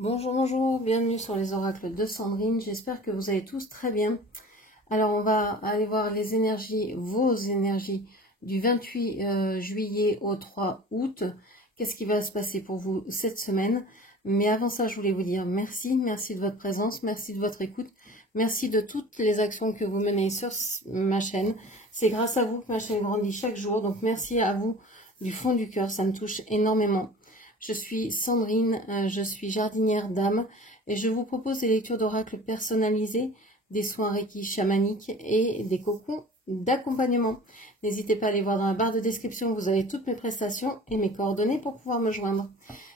Bonjour, bonjour, bienvenue sur les oracles de Sandrine, j'espère que vous allez tous très bien. Alors on va aller voir les énergies, vos énergies du 28 juillet au 3 août. Qu'est-ce qui va se passer pour vous cette semaine? Mais avant ça, je voulais vous dire merci, merci de votre présence, merci de votre écoute, merci de toutes les actions que vous menez sur ma chaîne. C'est grâce à vous que ma chaîne grandit chaque jour, donc merci à vous du fond du cœur, ça me touche énormément. Je suis Sandrine, je suis jardinière d'âme et je vous propose des lectures d'oracles personnalisées, des soins Reiki chamaniques et des cocons d'accompagnement. N'hésitez pas à aller voir dans la barre de description, vous avez toutes mes prestations et mes coordonnées pour pouvoir me joindre.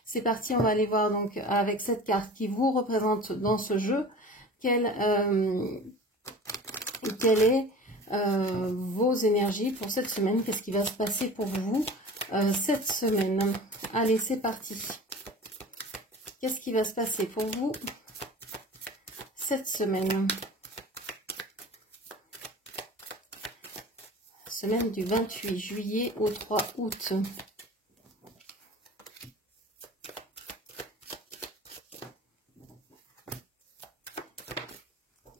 C'est parti, on va aller voir donc avec cette carte qui vous représente dans ce jeu, quelle est vos énergies pour cette semaine, qu'est-ce qui va se passer pour vous cette semaine. Allez, c'est parti. Qu'est-ce qui va se passer pour vous cette semaine? Semaine du 28 juillet au 3 août.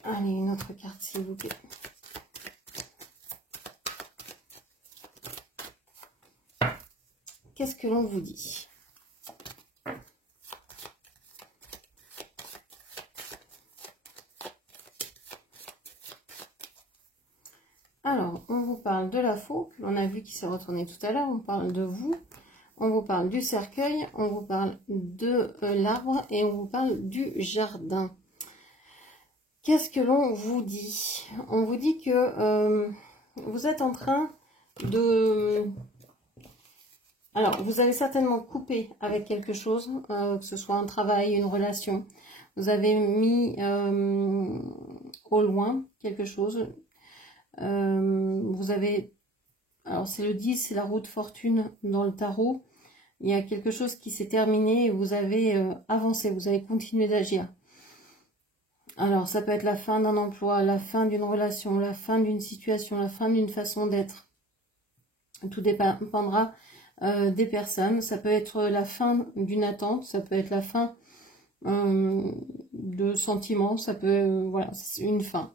Allez, une autre carte, s'il vous plaît. Qu'est-ce que l'on vous dit? Alors, on vous parle de la faux, on a vu qui s'est retourné tout à l'heure, on parle de vous, on vous parle du cercueil, on vous parle de l'arbre et on vous parle du jardin. Qu'est-ce que l'on vous dit? On vous dit que vous êtes en train de... Alors, vous avez certainement coupé avec quelque chose, que ce soit un travail, une relation. Vous avez mis au loin quelque chose. Vous avez... Alors, c'est le 10, c'est la roue de fortune dans le tarot. Il y a quelque chose qui s'est terminé et vous avez avancé, vous avez continué d'agir. Alors, ça peut être la fin d'un emploi, la fin d'une relation, la fin d'une situation, la fin d'une façon d'être. Tout dépendra des personnes. Ça peut être la fin d'une attente, ça peut être la fin de sentiments, ça peut... voilà, c'est une fin.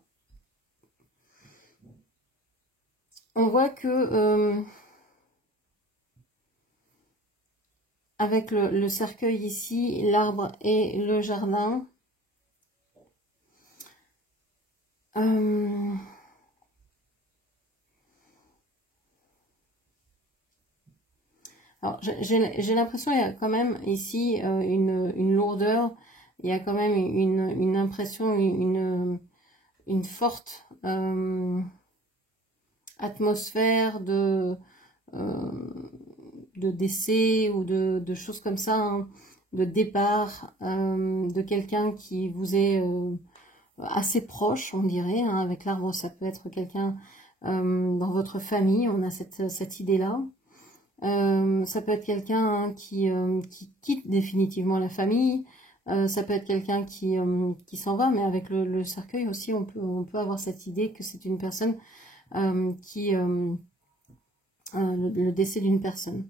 On voit que avec le cercueil ici, l'arbre et le jardin, alors j'ai l'impression qu'il y a quand même ici une lourdeur, il y a quand même une impression, une forte atmosphère de décès ou de choses comme ça, hein, de départ de quelqu'un qui vous est assez proche, on dirait, hein, avec l'arbre ça peut être quelqu'un dans votre famille, on a cette idée-là. Ça peut être quelqu'un hein, qui quitte définitivement la famille, ça peut être quelqu'un qui s'en va, mais avec le cercueil aussi, on peut avoir cette idée que c'est une personne le décès d'une personne.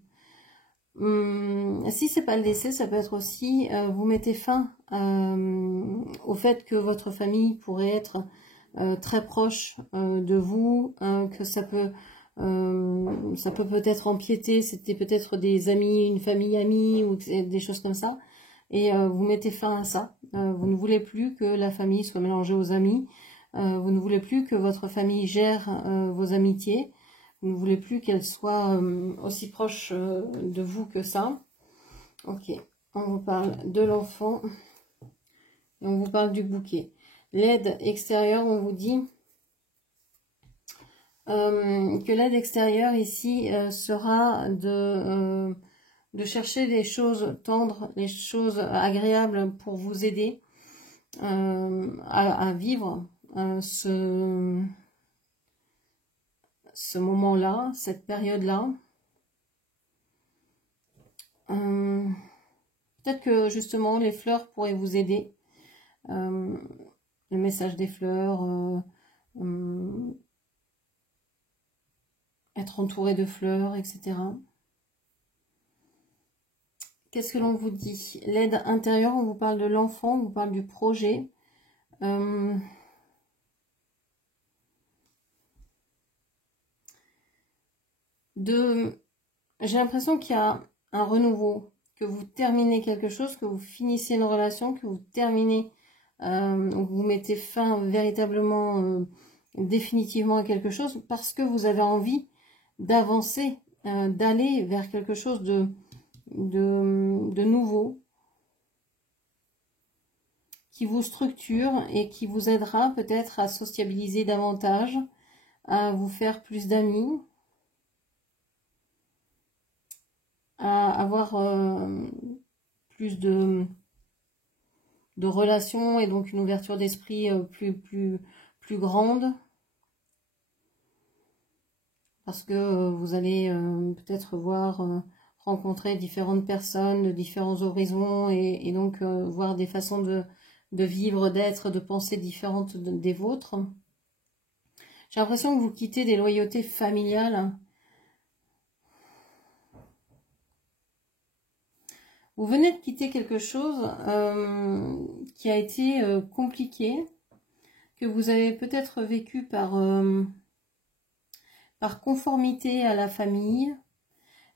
Si c'est pas le décès, ça peut être aussi vous mettez fin au fait que votre famille pourrait être très proche de vous, que ça peut peut-être empiéter, c'était peut-être des amis, une famille amie ou des choses comme ça, et vous mettez fin à ça. Vous ne voulez plus que la famille soit mélangée aux amis, vous ne voulez plus que votre famille gère vos amitiés, vous ne voulez plus qu'elle soit aussi proche de vous que ça. Ok, on vous parle de l'enfant et on vous parle du bouquet. L'aide extérieure, on vous dit que l'aide extérieure ici sera de chercher les choses tendres, les choses agréables pour vous aider à vivre ce moment-là, cette période-là. Peut-être que justement les fleurs pourraient vous aider. Le message des fleurs, être entouré de fleurs, etc. qu'est-ce que l'on vous dit? L'aide intérieure, on vous parle de l'enfant, on vous parle du projet. J'ai l'impression qu'il y a un renouveau, que vous terminez quelque chose, que vous finissez une relation, que vous terminez, vous mettez fin véritablement, définitivement à quelque chose, parce que vous avez envie d'avancer, d'aller vers quelque chose de nouveau, qui vous structure et qui vous aidera peut-être à sociabiliser davantage, à vous faire plus d'amis, à avoir plus de relations et donc une ouverture d'esprit plus grande, parce que vous allez peut-être rencontrer différentes personnes de différents horizons et donc voir des façons de vivre, d'être, de penser différentes des vôtres. J'ai l'impression que vous quittez des loyautés familiales. Vous venez de quitter quelque chose qui a été compliqué, que vous avez peut-être vécu par conformité à la famille.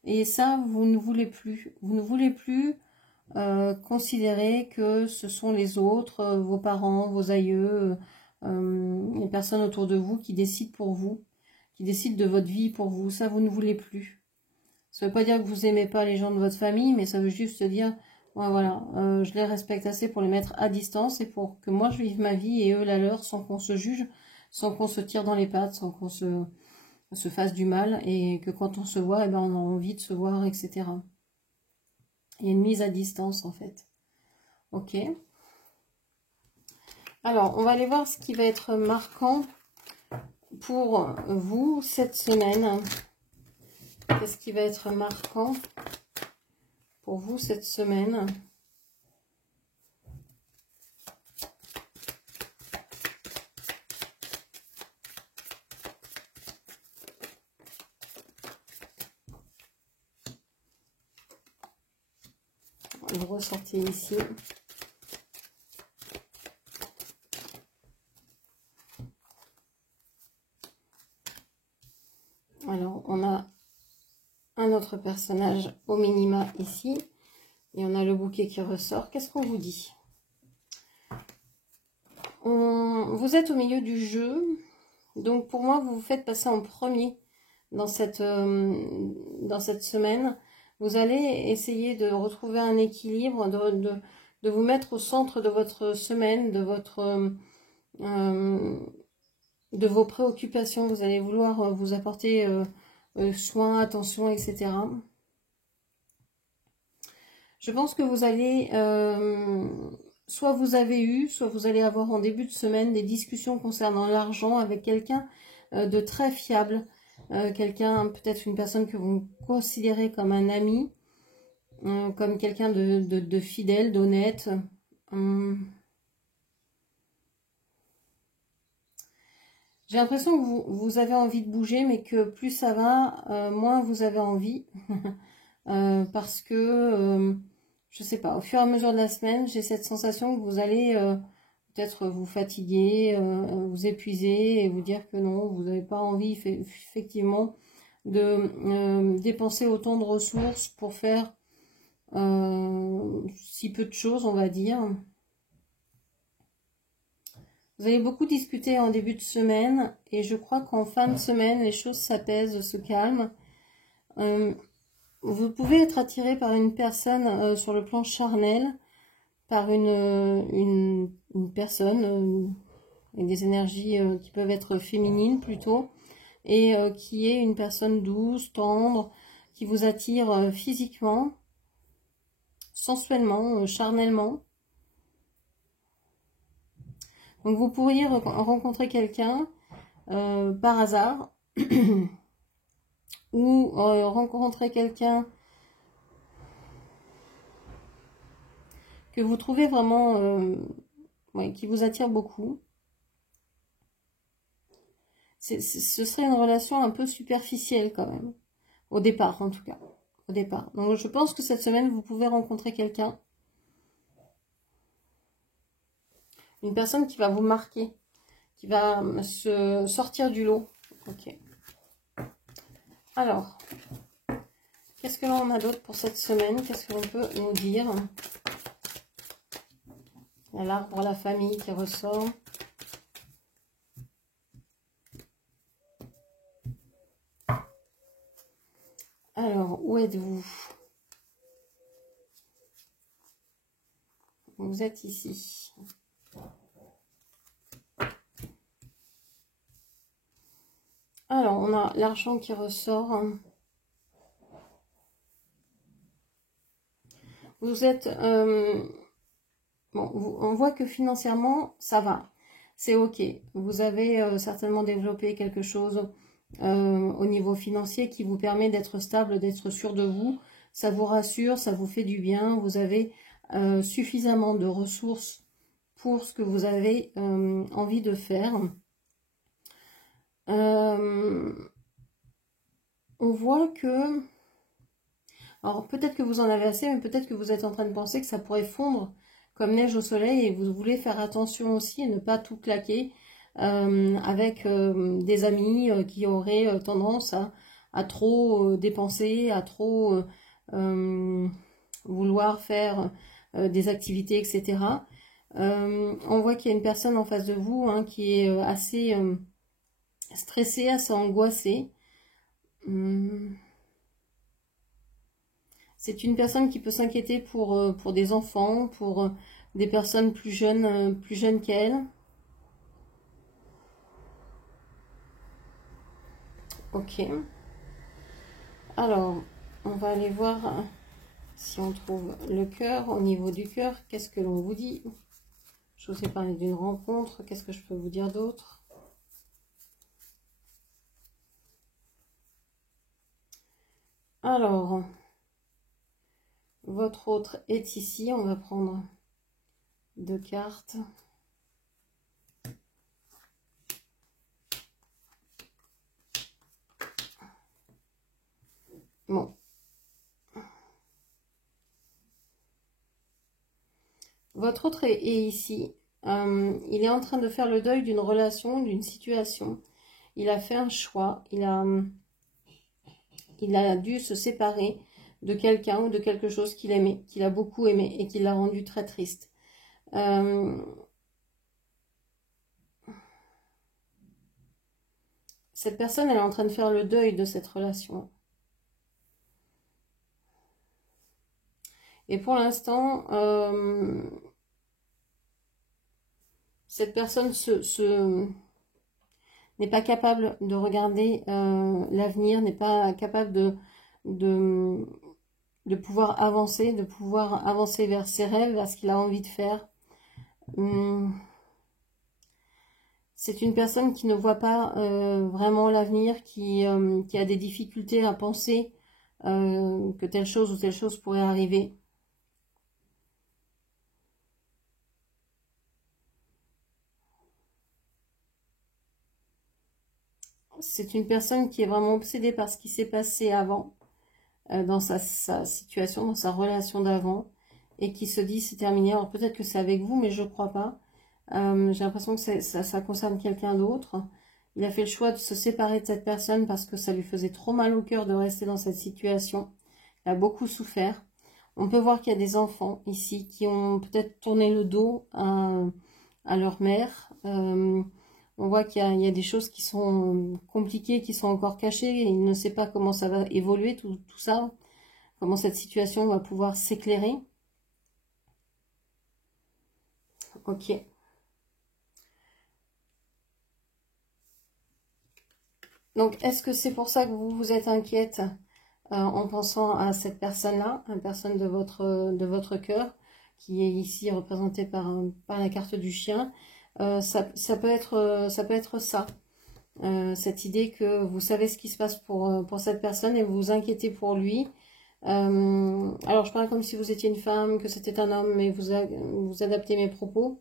Et ça, vous ne voulez plus. Vous ne voulez plus considérer que ce sont les autres, vos parents, vos aïeux, les personnes autour de vous qui décident pour vous, qui décident de votre vie pour vous. Ça, vous ne voulez plus. Ça ne veut pas dire que vous n'aimez pas les gens de votre famille, mais ça veut juste dire, ouais, voilà, je les respecte assez pour les mettre à distance et pour que moi je vive ma vie et eux la leur sans qu'on se juge, sans qu'on se tire dans les pattes, sans qu'on se fasse du mal et que quand on se voit, eh ben, on a envie de se voir, etc. Il y a une mise à distance en fait. Ok. Alors, on va aller voir ce qui va être marquant pour vous cette semaine. Qu'est-ce qui va être marquant pour vous cette semaine? On va le ressortir ici. Alors, on a un autre personnage au minima ici. Et on a le bouquet qui ressort. Qu'est-ce qu'on vous dit? Vous êtes au milieu du jeu. Donc, pour moi, vous vous faites passer en premier dans cette semaine. Vous allez essayer de retrouver un équilibre, de vous mettre au centre de votre semaine, de vos préoccupations. Vous allez vouloir vous apporter soin, attention, etc. Je pense que vous allez, soit vous avez eu, soit vous allez avoir en début de semaine des discussions concernant l'argent avec quelqu'un de très fiable, quelqu'un, peut-être une personne que vous considérez comme un ami, comme quelqu'un de fidèle, d'honnête. J'ai l'impression que vous avez envie de bouger, mais que plus ça va, moins vous avez envie. Parce que, je sais pas, au fur et à mesure de la semaine, j'ai cette sensation que vous allez peut-être vous fatiguer, vous épuiser et vous dire que non, vous n'avez pas envie effectivement de dépenser autant de ressources pour faire si peu de choses, on va dire. Vous avez beaucoup discuté en début de semaine et je crois qu'en fin de semaine, les choses s'apaisent, se calment. Vous pouvez être attiré par une personne sur le plan charnel, par une personne avec des énergies qui peuvent être féminines plutôt, et qui est une personne douce, tendre, qui vous attire physiquement, sensuellement, charnellement. Donc vous pourriez rencontrer quelqu'un par hasard, ou rencontrer quelqu'un que vous trouvez vraiment, ouais, qui vous attire beaucoup. Ce serait une relation un peu superficielle quand même, au départ en tout cas. au départ. Donc je pense que cette semaine, vous pouvez rencontrer quelqu'un. Une personne qui va vous marquer, qui va se sortir du lot. Ok. Alors, qu'est-ce que l'on a d'autre pour cette semaine? Qu'est-ce que l'on peut nous dire? Il y a l'arbre, la famille qui ressort. Alors, où êtes-vous? Vous êtes ici. Alors, on a l'argent qui ressort. Vous êtes... bon, on voit que financièrement, ça va. C'est ok. Vous avez certainement développé quelque chose au niveau financier qui vous permet d'être stable, d'être sûr de vous. Ça vous rassure, ça vous fait du bien. Vous avez suffisamment de ressources pour ce que vous avez envie de faire. On voit que... Alors peut-être que vous en avez assez, mais peut-être que vous êtes en train de penser que ça pourrait fondre comme neige au soleil et vous voulez faire attention aussi et ne pas tout claquer avec des amis qui auraient tendance à trop dépenser, à trop vouloir faire des activités, etc. On voit qu'il y a une personne en face de vous hein, qui est assez stressée, assez angoissée. C'est une personne qui peut s'inquiéter pour des enfants, pour des personnes plus jeunes qu'elle. Ok. Alors, on va aller voir si on trouve le cœur. Au niveau du cœur, qu'est-ce que l'on vous dit? Je vous ai parlé d'une rencontre. Qu'est-ce que je peux vous dire d'autre? Alors, votre autre est ici. On va prendre 2 cartes. Bon. Votre autre est ici. Il est en train de faire le deuil d'une relation, d'une situation. Il a fait un choix. Il a dû se séparer de quelqu'un ou de quelque chose qu'il aimait, qu'il a beaucoup aimé et qui l'a rendu très triste. Cette personne, elle est en train de faire le deuil de cette relation. Et pour l'instant, cette personne n'est pas capable de regarder l'avenir, n'est pas capable de pouvoir avancer, vers ses rêves, vers ce qu'il a envie de faire. C'est une personne qui ne voit pas vraiment l'avenir, qui a des difficultés à penser que telle chose ou telle chose pourrait arriver. C'est une personne qui est vraiment obsédée par ce qui s'est passé avant, dans sa situation, dans sa relation d'avant, et qui se dit c'est terminé. Alors peut-être que c'est avec vous, mais je ne crois pas. J'ai l'impression que ça concerne quelqu'un d'autre. Il a fait le choix de se séparer de cette personne parce que ça lui faisait trop mal au cœur de rester dans cette situation. Il a beaucoup souffert. On peut voir qu'il y a des enfants ici qui ont peut-être tourné le dos à leur mère. On voit qu'il y a des choses qui sont compliquées, qui sont encore cachées. Et il ne sait pas comment ça va évoluer, tout ça. Comment cette situation va pouvoir s'éclairer. Ok. Donc, est-ce que c'est pour ça que vous vous êtes inquiète en pensant à cette personne-là, une personne de votre cœur, qui est ici représentée par la carte du chien? Ça peut être ça. Cette idée que vous savez ce qui se passe pour cette personne et vous vous inquiétez pour lui. Alors, je parle comme si vous étiez une femme, que c'était un homme, mais vous adaptez mes propos.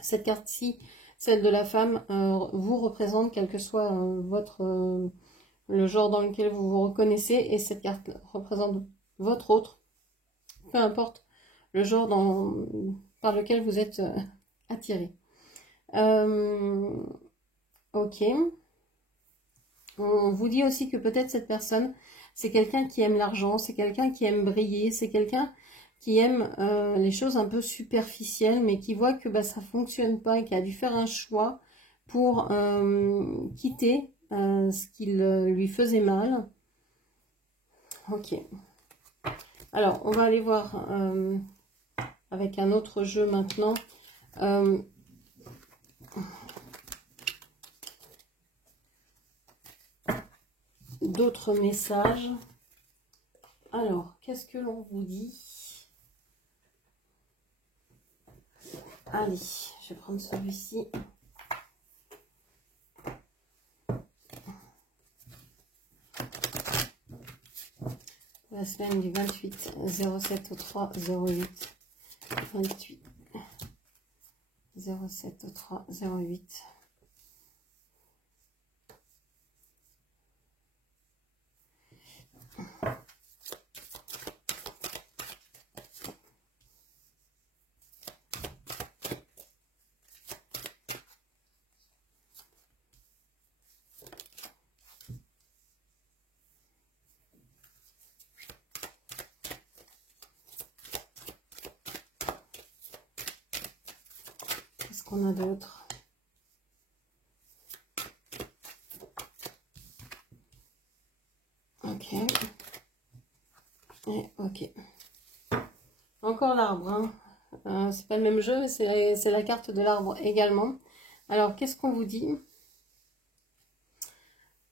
Cette carte-ci, celle de la femme, vous représente, quel que soit le genre dans lequel vous vous reconnaissez, et cette carte représente votre autre, peu importe le genre par lequel vous êtes attiré. Ok. On vous dit aussi que peut-être cette personne, c'est quelqu'un qui aime l'argent, c'est quelqu'un qui aime briller, c'est quelqu'un qui aime les choses un peu superficielles, mais qui voit que bah, ça ne fonctionne pas et qui a dû faire un choix pour quitter ce qui lui faisait mal. Ok. Alors, on va aller voir avec un autre jeu maintenant. D'autres messages. Alors, qu'est-ce que l'on vous dit? Allez, je vais prendre celui-ci. La semaine du 28 07 au 3 08. 28 07 au 3 08. Qu'est-ce qu'on a d'autre? Ok. Et ok. Encore l'arbre. Hein. C'est pas le même jeu, c'est la carte de l'arbre également. Alors, qu'est-ce qu'on vous dit?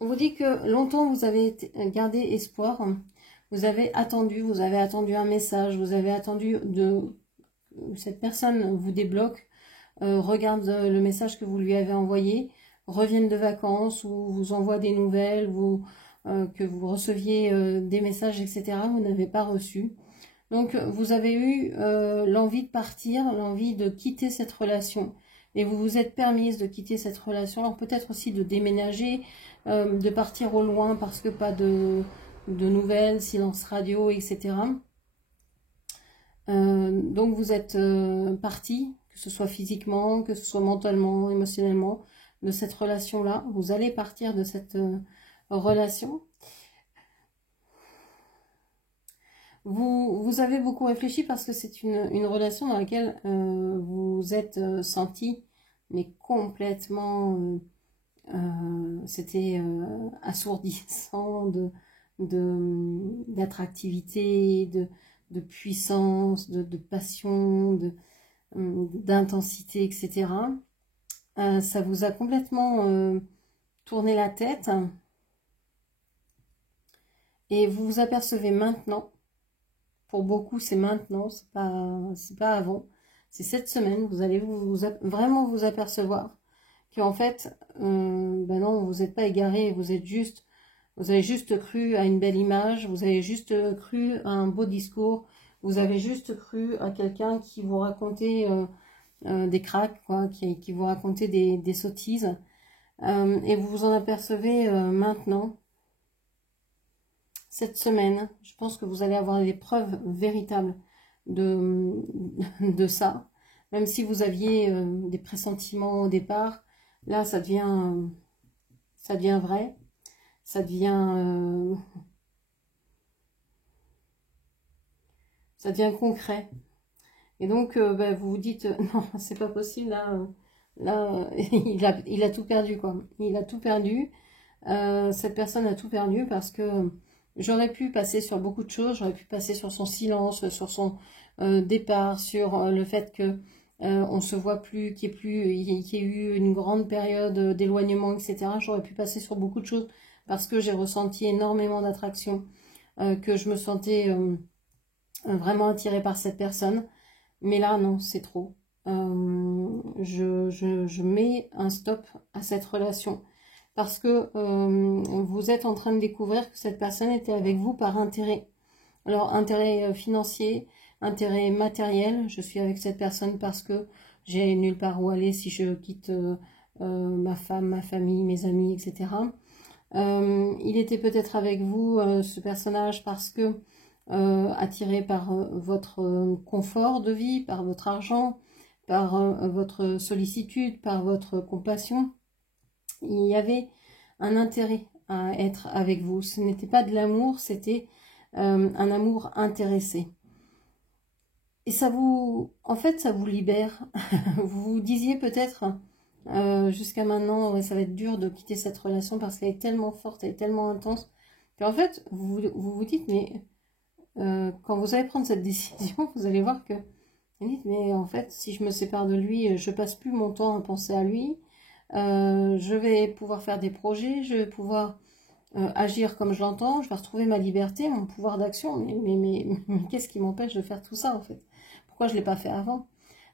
On vous dit que longtemps vous avez gardé espoir. Vous avez attendu un message, vous avez attendu cette personne vous débloque, regarde le message que vous lui avez envoyé, revienne de vacances ou vous envoie des nouvelles, que vous receviez des messages, etc. Vous n'avez pas reçu. Donc, vous avez eu l'envie de partir, l'envie de quitter cette relation. Et vous vous êtes permise de quitter cette relation. Alors, peut-être aussi de déménager, de partir au loin parce que pas de nouvelles, silence radio, etc. Donc, vous êtes parti, que ce soit physiquement, que ce soit mentalement, émotionnellement, de cette relation-là. Vous allez partir de cette relation. Vous avez beaucoup réfléchi parce que c'est une relation dans laquelle vous êtes senti, mais complètement, c'était assourdissant d'attractivité, de puissance, de passion, d'intensité, etc. Ça vous a complètement tourné la tête et vous vous apercevez maintenant. Pour beaucoup, c'est maintenant, c'est pas avant. C'est cette semaine, vous allez vraiment vous apercevoir qu'en fait, ben non, vous n'êtes pas égaré, vous avez juste cru à une belle image, vous avez juste cru à un beau discours, vous avez juste cru à quelqu'un qui vous racontait des cracks, quoi, qui vous racontait des sottises, et vous vous en apercevez maintenant. Cette semaine, je pense que vous allez avoir des preuves véritables de ça. Même si vous aviez des pressentiments au départ, là, ça devient vrai. Ça devient concret. Et donc, bah, vous vous dites, non, c'est pas possible, là il a tout perdu, quoi. Il a tout perdu. Cette personne a tout perdu parce que j'aurais pu passer sur beaucoup de choses, j'aurais pu passer sur son silence, sur son départ, sur le fait que on se voit plus, qu'il y ait eu une grande période d'éloignement, etc. J'aurais pu passer sur beaucoup de choses parce que j'ai ressenti énormément d'attraction, que je me sentais vraiment attirée par cette personne. Mais là, non, c'est trop. Je mets un stop à cette relation. Parce que vous êtes en train de découvrir que cette personne était avec vous par intérêt. Alors, intérêt financier, intérêt matériel. Je suis avec cette personne parce que j'ai nulle part où aller si je quitte ma femme, ma famille, mes amis, etc. Il était peut-être avec vous, ce personnage, parce que attiré par votre confort de vie, par votre argent, par votre sollicitude, par votre compassion. Il y avait un intérêt à être avec vous. Ce n'était pas de l'amour, c'était un amour intéressé. Et ça vous, en fait, ça vous libère. Vous vous disiez peut-être jusqu'à maintenant, ouais, ça va être dur de quitter cette relation parce qu'elle est tellement forte, elle est tellement intense. Puis en fait, vous dites, mais quand vous allez prendre cette décision, vous allez voir que vous dites, mais en fait, si je me sépare de lui, je passe plus mon temps à penser à lui. Je vais pouvoir faire des projets, je vais pouvoir agir comme je l'entends, je vais retrouver ma liberté, mon pouvoir d'action. Mais qu'est-ce qui m'empêche de faire tout ça en fait? Pourquoi je ne l'ai pas fait avant?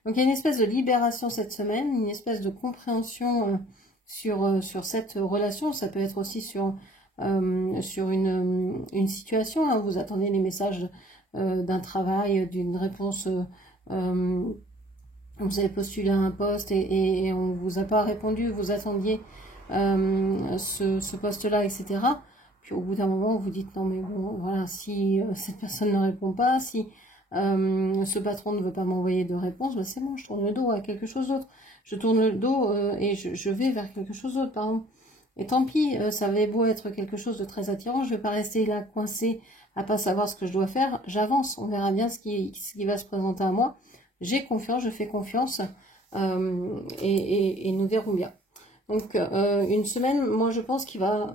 Donc il y a une espèce de libération cette semaine, une espèce de compréhension sur cette relation. Ça peut être aussi sur une situation, hein. Vous attendez les messages d'un travail, d'une réponse. Vous avez postulé à un poste et on ne vous a pas répondu, vous attendiez ce poste-là, etc. Puis au bout d'un moment, vous dites non mais bon, voilà, si cette personne ne répond pas, si ce patron ne veut pas m'envoyer de réponse, ben c'est bon, je tourne le dos à quelque chose d'autre. Je tourne le dos et je vais vers quelque chose d'autre, pardon. Et tant pis, ça avait beau être quelque chose de très attirant, je ne vais pas rester là coincée à pas savoir ce que je dois faire. J'avance, on verra bien ce qui va se présenter à moi. J'ai confiance, je fais confiance et nous verrons bien. Donc une semaine, moi je pense qu'il va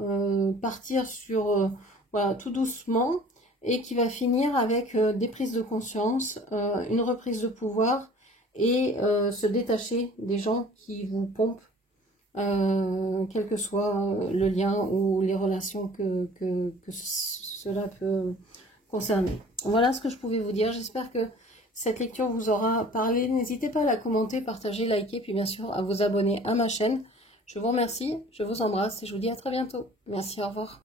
partir sur voilà, tout doucement et qui va finir avec des prises de conscience, une reprise de pouvoir et se détacher des gens qui vous pompent, quel que soit le lien ou les relations que cela peut concerner. Voilà ce que je pouvais vous dire. J'espère que cette lecture vous aura parlé. N'hésitez pas à la commenter, partager, liker, puis bien sûr à vous abonner à ma chaîne. Je vous remercie, je vous embrasse et je vous dis à très bientôt. Merci, au revoir.